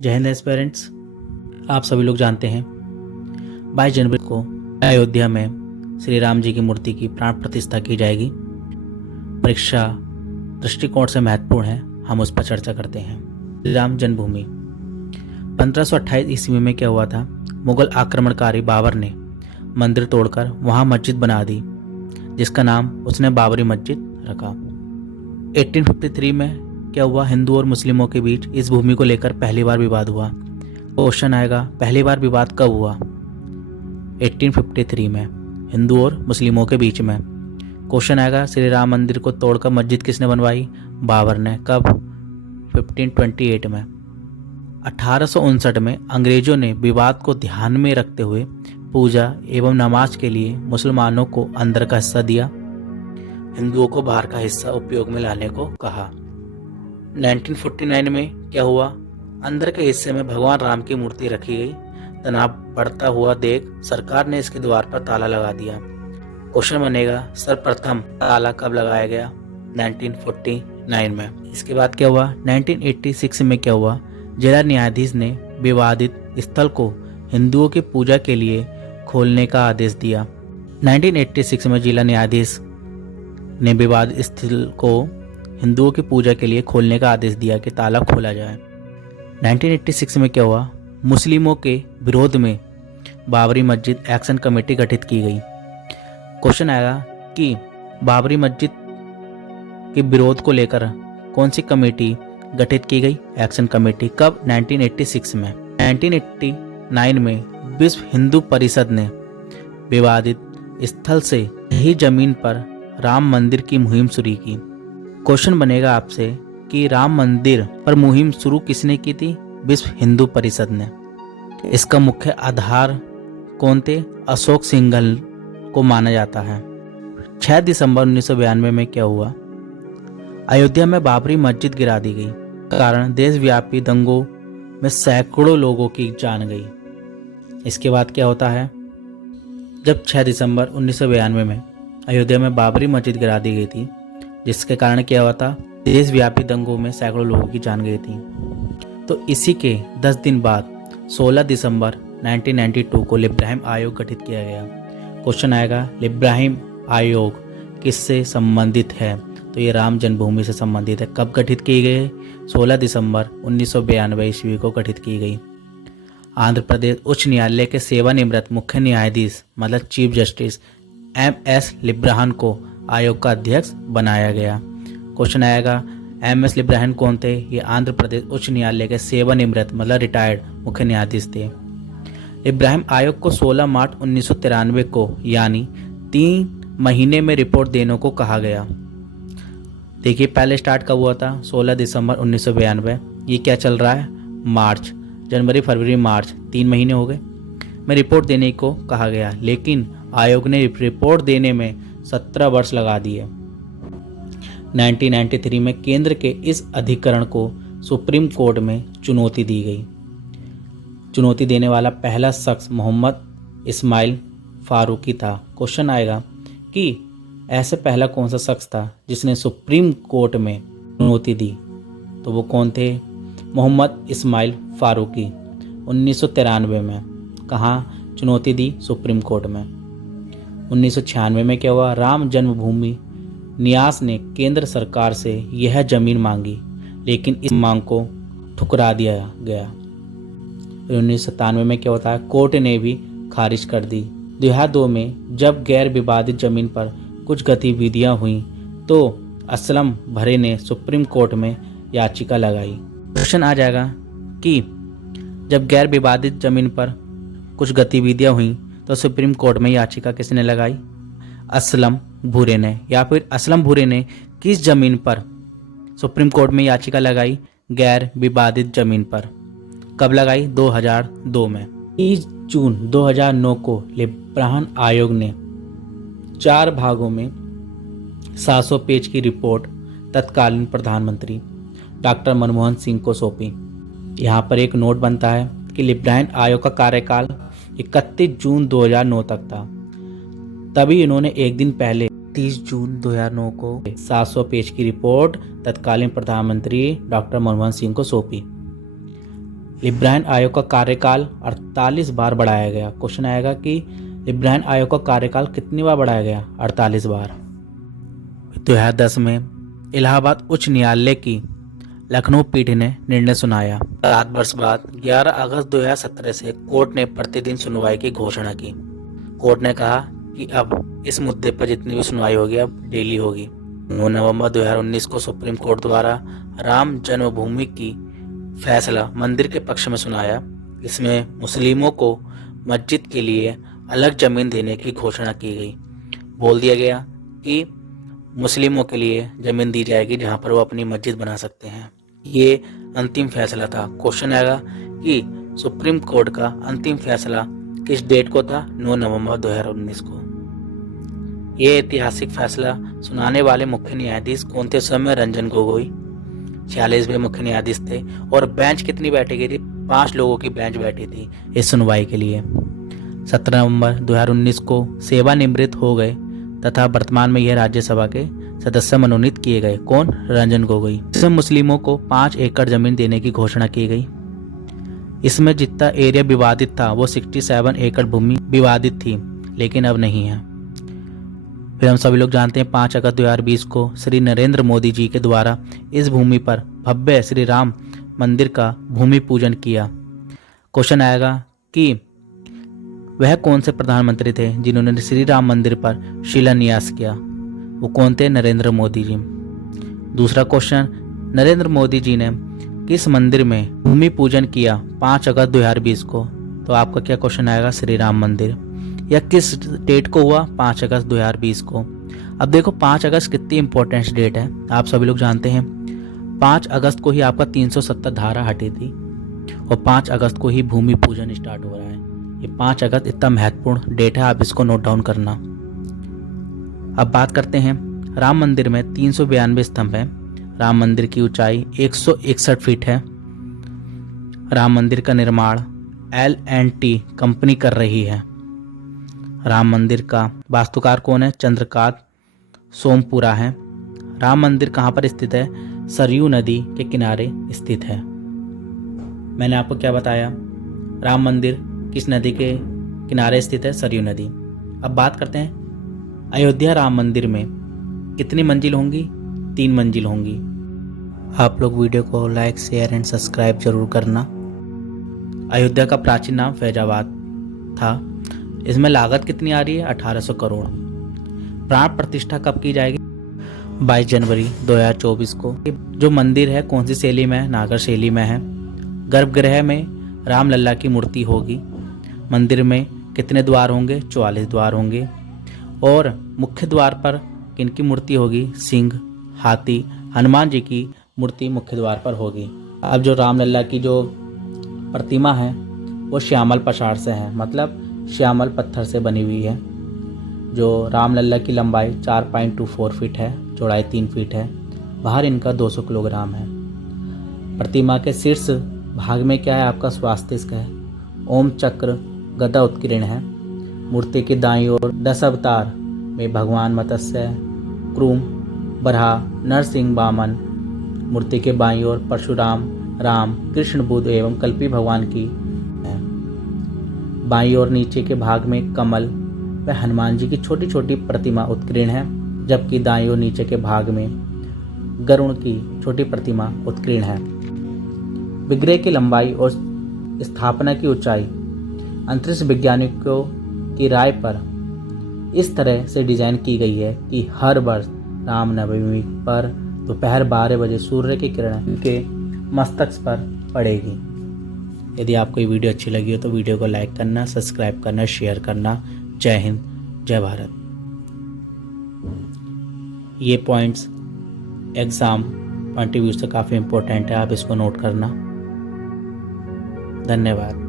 जय हिंद एस्पिरेंट्स। आप सभी लोग जानते हैं 22 जनवरी को अयोध्या में श्री राम जी की मूर्ति की प्राण प्रतिष्ठा की जाएगी। परीक्षा दृष्टिकोण से महत्वपूर्ण है, हम उस पर चर्चा करते हैं। श्री राम जन्मभूमि 1528 ईस्वी में क्या हुआ था? मुगल आक्रमणकारी बाबर ने मंदिर तोड़कर वहां मस्जिद बना दी, जिसका नाम उसने बाबरी मस्जिद रखा। 1853 में क्या हुआ? हिंदू और मुस्लिमों के बीच इस भूमि को लेकर पहली बार विवाद हुआ। क्वेश्चन आएगा, पहली बार विवाद कब हुआ? 1853 में हिंदू और मुस्लिमों के बीच में। क्वेश्चन आएगा, श्री राम मंदिर को तोड़कर मस्जिद किसने बनवाई? बाबर ने। कब? 1528 में। 1859 में अंग्रेजों ने विवाद को ध्यान में रखते हुए पूजा एवं नमाज के लिए मुसलमानों को अंदर का हिस्सा दिया, हिंदुओं को बाहर का हिस्सा उपयोग में लाने को कहा। 1949 में क्या हुआ? अंदर के हिस्से में भगवान राम की मूर्ति रखी गई। तनाव बढ़ता हुआ देख सरकार ने इसके द्वार पर ताला लगा दिया। क्वेश्चन बनेगा, सर्वप्रथम ताला कब लगाया गया? 1949 में। इसके बाद क्या हुआ? 1986 में क्या हुआ? जिला न्यायाधीश ने विवादित स्थल को हिंदुओं की पूजा के लिए खोलने का आदेश दिया। 1986 में जिला न्यायाधीश ने विवादित स्थल को हिंदुओं की पूजा के लिए खोलने का आदेश दिया कि ताला खोला जाए। 1986 में क्या हुआ? मुस्लिमों के विरोध में बाबरी मस्जिद एक्शन कमेटी गठित की गई। क्वेश्चन आएगा कि बाबरी मस्जिद के विरोध को लेकर कौन सी कमेटी गठित की गई? Action committee. कब? 1986 में। 1989 में विश्व हिंदू परिषद ने विवादित स्थल से ही जमीन पर राम मंदिर की मुहिम शुरू की। क्वेश्चन बनेगा आपसे कि राम मंदिर पर मुहिम शुरू किसने की थी? विश्व हिंदू परिषद ने। इसका मुख्य आधार कौन थे? अशोक सिंघल को माना जाता है। 6 दिसंबर 1992 में क्या हुआ? अयोध्या में बाबरी मस्जिद गिरा दी गई, कारण देशव्यापी दंगों में सैकड़ों लोगों की जान गई। इसके बाद क्या होता है? जब 6 दिसंबर 1992 में अयोध्या में बाबरी मस्जिद गिरा दी गई थी, जिसके कारण क्या हुआ था? देशव्यापी दंगों में सैकड़ों लोगों की जान गई थी। तो इसी के 10 दिन बाद 16 दिसंबर 1992 को लिब्राहिम आयोग गठित किया गया। क्वेश्चन आएगा, लिब्राहिम आयोग किससे संबंधित है? तो ये राम जन्मभूमि से संबंधित है। कब गठित की गई? 16 दिसंबर 1992 ईस्वी को गठित की गई। आंध्र प्रदेश उच्च न्यायालय के सेवानिवृत्त मुख्य न्यायाधीश मतलब चीफ जस्टिस MS लिब्राहन को आयोग का अध्यक्ष बनाया गया। क्वेश्चन आएगा, MS लिब्राहन कौन थे? ये आंध्र प्रदेश उच्च न्यायालय के सेवानिवृत्त मतलब रिटायर्ड मुख्य न्यायाधीश थे। लिब्राहिम आयोग को 16 मार्च 1993 को यानी 3 महीने में रिपोर्ट देने को कहा गया। देखिए, पहले स्टार्ट कब हुआ था? 16 दिसंबर 1992। ये क्या चल रहा है? मार्च, जनवरी, फरवरी, मार्च, 3 महीने हो गए में रिपोर्ट देने को कहा गया, लेकिन आयोग ने रिपोर्ट देने में 17 वर्ष लगा दिए। 1993 में केंद्र के इस अधिकरण को सुप्रीम कोर्ट में चुनौती दी गई। चुनौती देने वाला पहला शख्स मोहम्मद इस्माइल फारूकी था। क्वेश्चन आएगा कि ऐसे पहला कौन सा शख्स था जिसने सुप्रीम कोर्ट में चुनौती दी? तो वो कौन थे? मोहम्मद इस्माइल फारूकी। 1993 में कहाँ चुनौती दी? सुप्रीम कोर्ट में। 1996 में क्या हुआ? राम जन्मभूमि न्यास ने केंद्र सरकार से यह जमीन मांगी, लेकिन इस मांग को ठुकरा दिया गया। 1997 में क्या होता है? कोर्ट ने भी खारिज कर दी। 2002 में जब गैर विवादित जमीन पर कुछ गतिविधियां हुई तो असलम भरे ने सुप्रीम कोर्ट में याचिका लगाई। क्वेश्चन आ जाएगा कि जब गैर विवादित जमीन पर कुछ गतिविधियां हुई तो सुप्रीम कोर्ट में याचिका किसने लगाई? असलम भूरे ने। या फिर असलम भूरे ने किस जमीन पर सुप्रीम कोर्ट में याचिका लगाई? गैर विवादित जमीन पर। कब लगाई? 2002 में। 30 जून 2009 को लिब्राहन आयोग ने 4 भागों में 700 पेज की रिपोर्ट तत्कालीन प्रधानमंत्री डॉक्टर मनमोहन सिंह को सौंपी। यहाँ पर एक नोट बनता है कि लिब्राहन आयोग का कार्यकाल 31 जून 2009 तक था। तभी इन्होंने एक दिन पहले 30 जून 2009 को 700 पेज की रिपोर्ट तत्कालीन प्रधानमंत्री डॉक्टर मनमोहन सिंह को सौंपी। लिब्राइन आयोग का कार्यकाल 48 बार बढ़ाया गया। क्वेश्चन आएगा कि लिब्राइन आयोग का कार्यकाल कितनी बार बढ़ाया गया? 48 बार। 2010 में इलाहाबाद उच्च न्यायालय की लखनऊ पीठ ने निर्णय सुनाया। 7 वर्ष बाद 11 अगस्त 2017 से कोर्ट ने प्रतिदिन सुनवाई की घोषणा की। कोर्ट ने कहा कि अब इस मुद्दे पर जितनी भी सुनवाई होगी अब डेली होगी। 9 नवंबर 2019 को सुप्रीम कोर्ट द्वारा राम जन्मभूमि की फैसला मंदिर के पक्ष में सुनाया। इसमें मुस्लिमों को मस्जिद के लिए अलग जमीन देने की घोषणा की गई। बोल दिया गया कि मुस्लिमों के लिए जमीन दी जाएगी जहां पर वो अपनी मस्जिद बना सकते हैं। ये अंतिम फैसला था। क्वेश्चन आएगा कि सुप्रीम कोर्ट का अंतिम फैसला किस डेट को था? 9 नवंबर 2019 को। ये ऐतिहासिक फैसला सुनाने वाले मुख्य न्यायाधीश कौन थे? समय रंजन गोगोई 46वें मुख्य न्यायाधीश थे। और बेंच कितनी बैठी गई थी? 5 लोगों की बेंच बैठी थी इस सुनवाई के लिए। 17 नवंबर 2019 को सेवानिवृत्त हो गए तथा वर्तमान में यह राज्यसभा के सदस्य मनोनीत किए गए। कौन? रंजन गोगोई। इसमें मुस्लिमों को 5 एकड़ जमीन देने की घोषणा की गई। इसमें जितना एरिया विवादित था वो 67 एकड़ भूमि विवादित थी, लेकिन अब नहीं है। फिर हम सभी लोग जानते हैं 5 अगस्त 2020 को श्री नरेंद्र मोदी जी के द्वारा इस भूमि पर भव्य श्री राम मंदिर का भूमि पूजन किया। क्वेश्चन आएगा कि वह कौन से प्रधानमंत्री थे जिन्होंने श्री राम मंदिर पर शिलान्यास किया? वो कौन थे? नरेंद्र मोदी जी। दूसरा क्वेश्चन, नरेंद्र मोदी जी ने किस मंदिर में भूमि पूजन किया 5 अगस्त 2020 को? तो आपका क्या क्वेश्चन आएगा? श्री राम मंदिर। या किस डेट को हुआ? 5 अगस्त 2020 को। अब देखो 5 अगस्त कितनी इंपॉर्टेंट डेट है, आप सभी लोग जानते हैं। 5 अगस्त को ही आपका 370 धारा हटी थी और 5 अगस्त को ही भूमि पूजन स्टार्ट हो रहा है। ये 5 अगस्त इतना महत्वपूर्ण डेट है, आप इसको नोट डाउन करना। अब बात करते हैं, राम मंदिर में 392 स्तंभ हैं। राम मंदिर की ऊंचाई 161 फीट है। राम मंदिर का निर्माण L&T कंपनी कर रही है। राम मंदिर का वास्तुकार कौन है? चंद्रकांत सोमपुरा है। राम मंदिर कहाँ पर स्थित है? सरयू नदी के किनारे स्थित है। मैंने आपको क्या बताया? राम मंदिर किस नदी के किनारे स्थित है? सरयू नदी। अब बात करते हैं, अयोध्या राम मंदिर में कितनी मंजिल होंगी? 3 मंजिल होंगी। आप लोग वीडियो को लाइक, शेयर एंड सब्सक्राइब जरूर करना। अयोध्या का प्राचीन नाम फैजाबाद था। इसमें लागत कितनी आ रही है? 1800 करोड़। प्राण प्रतिष्ठा कब की जाएगी? 22 जनवरी 2024 को। जो मंदिर है कौन सी शैली में है? नागर शैली में है। गर्भगृह में रामलला की मूर्ति होगी। मंदिर में कितने द्वार होंगे? 44 द्वार होंगे। और मुख्य द्वार पर किनकी मूर्ति होगी? सिंह, हाथी, हनुमान जी की मूर्ति मुख्य द्वार पर होगी। अब जो रामलला की जो प्रतिमा है वो श्यामल पठार से है, मतलब श्यामल पत्थर से बनी हुई है। जो रामलला की लंबाई 4.24 फीट है, चौड़ाई 3 फीट है। भार इनका 200 किलोग्राम है। प्रतिमा के शीर्ष भाग में क्या है? आपका स्वास्तिक है। ओम चक्र गदा उत्कीर्ण है। मूर्ति के दाईं ओर 10 अवतार में भगवान मत्स्य, क्रूम, बरहा, नरसिंह, वामन। मूर्ति के बाईं ओर परशुराम, राम, कृष्ण, बुद्ध एवं कल्पी भगवान की है। बाईं ओर नीचे के भाग में कमल व हनुमान जी की छोटी छोटी प्रतिमा उत्कीर्ण है, जबकि दाईं ओर नीचे के भाग में गरुड़ की छोटी प्रतिमा उत्कीर्ण है। विग्रह की लंबाई और स्थापना की ऊंचाई अंतरिक्ष वैज्ञानिकों की राय पर इस तरह से डिजाइन की गई है कि हर वर्ष रामनवमी पर दोपहर 12 बजे सूर्य की किरण के मस्तक पर पड़ेगी। यदि आपको ये वीडियो अच्छी लगी हो तो वीडियो को लाइक करना, सब्सक्राइब करना, शेयर करना। जय हिंद, जय भारत। ये points exam point of view से काफ़ी इम्पोर्टेंट है, आप इसको नोट करना। धन्यवाद।